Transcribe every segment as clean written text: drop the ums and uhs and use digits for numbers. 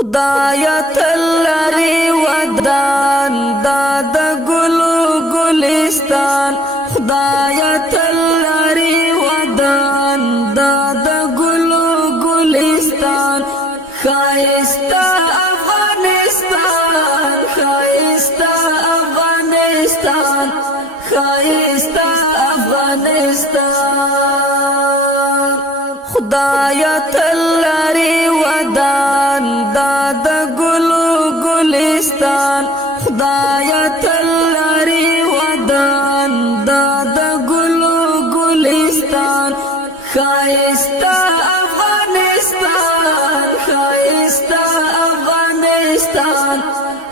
خدایا تلری ودان داد گلو گلستان خدایا تلری ودان داد گلو گلستان خایستا افغانستان خایستا افغانستان خایستا افغانستان خدایا تلری ودان داد گلو گلستان خدایا تلری ودان داد گلو گلستان خایستا افغانستان خایستا افغانستان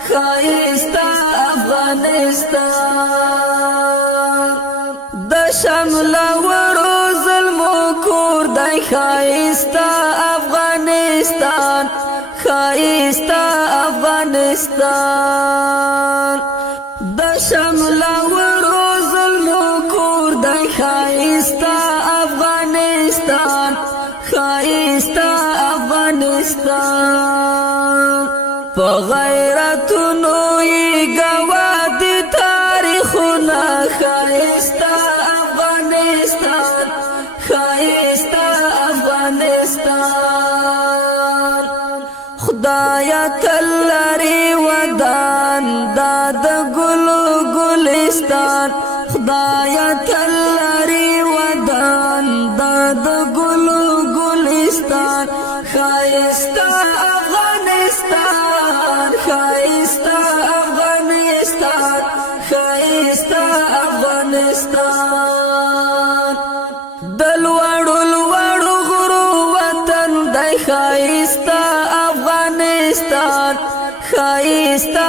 خایستا افغانستان د شمل ورو ظلمو کور دی خایستا افغانستان خایستا افغانستان د شمل ورو ظلمو کور دی خایستا افغانستان خایستا افغانستان په غیرتونو یې ګواه دي تاریخونه خایستا افغانستان خایستا افغانستان خدایا تلری ودان داد گلو گلستان خدایا تلری ودان داد گلو گلستان خایستا افغانستان خایستا افغانستان خایستا افغانستان دلوړو لوړو غرو وطن دی خایستا افغانستان خایستا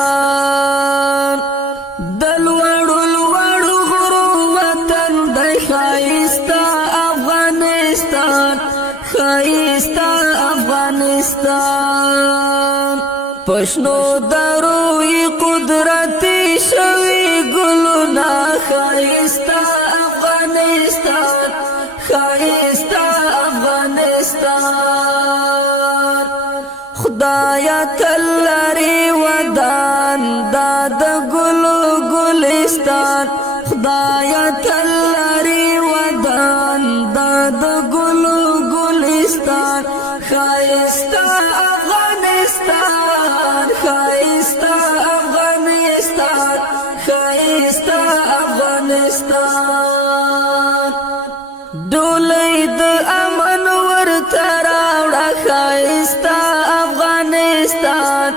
افغانستان دلوړو لوړو غرو وطن دی خایستا افغانستان خایستا افغانستان پښنو دروي قدرتي شوي ګلونه خایستا افغانستان خایستا افغانستان خدایا تلری ودان داد گلو گلستان خدایا تلری ودان داد گلو گلستان خایستا افغانستان خایستا افغانستان خایستا افغانستان ډولۍ د امن ورته راوړه خایستا افغانستان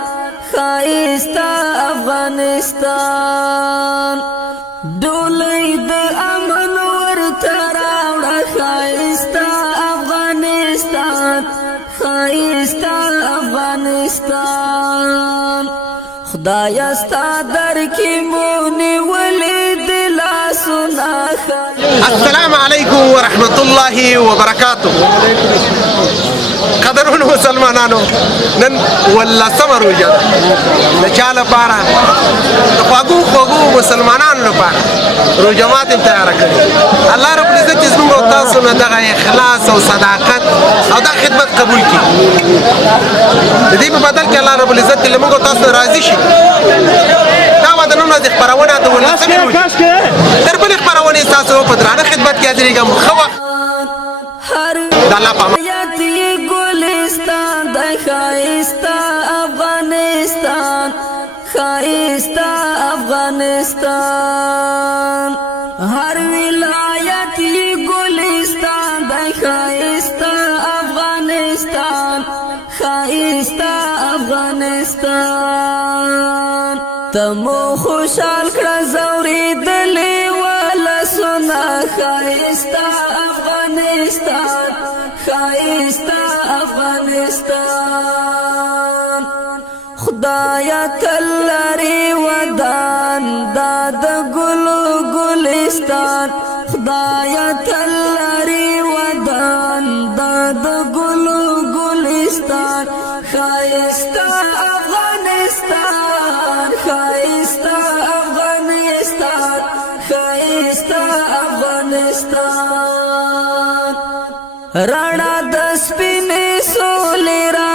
خایستا افغانستان ډولۍ د امن ورته راوړه خایستا افغانستان خایستا افغانستان خدایا ستا در کې مونږ ولید لاسونه السلام علیکم ورحمت الله وبرکاته قدرونو مسلمانانو نن ولسمه روژه ده د چا لپاره د خوږو مسلمانانو لپاره روژه ماتې تیاره کړې الله رب العزت دې زموږ او تاسو نه دغه اخلاص او صداقت او دا خدمت قبول کړي د دې په بدل کې الله رب العزت دې له موږ او تاسو نه راضي شي دا د نن ورځې خپرونه د ولسمې روژې تر بلې خپرونې ستاسو په درانه خدمت کې حاضرېږم ښه وخت د الله په امان گلستان دی خایستا افغانستان خایستا افغانستان هر ولایت یې گلستان دی خایستا افغانستان خایستا افغانستان تمو خوشحال کړه زورېدلې ولسونه خایستا افغانستان خایستا افغانستان خدایا تلری ودان داد گلو گلستان خدایا تلری ودان داد گلو گلستان خایستا افغانستان خایستا افغانستان خایستا افغانستان رانا د سپینې سولې را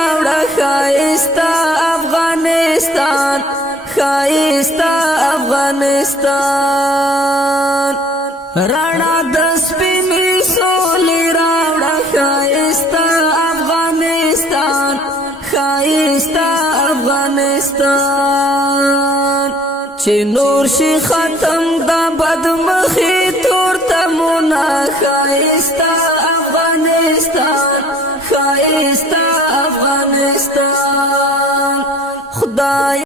خایستا افغانستان رانا د سپینې سولې راوړه خایستا افغانستان خایستا افغانستان چې نور شي ختم دا بدمخي تور تمونه خایستا افغانستان خایستا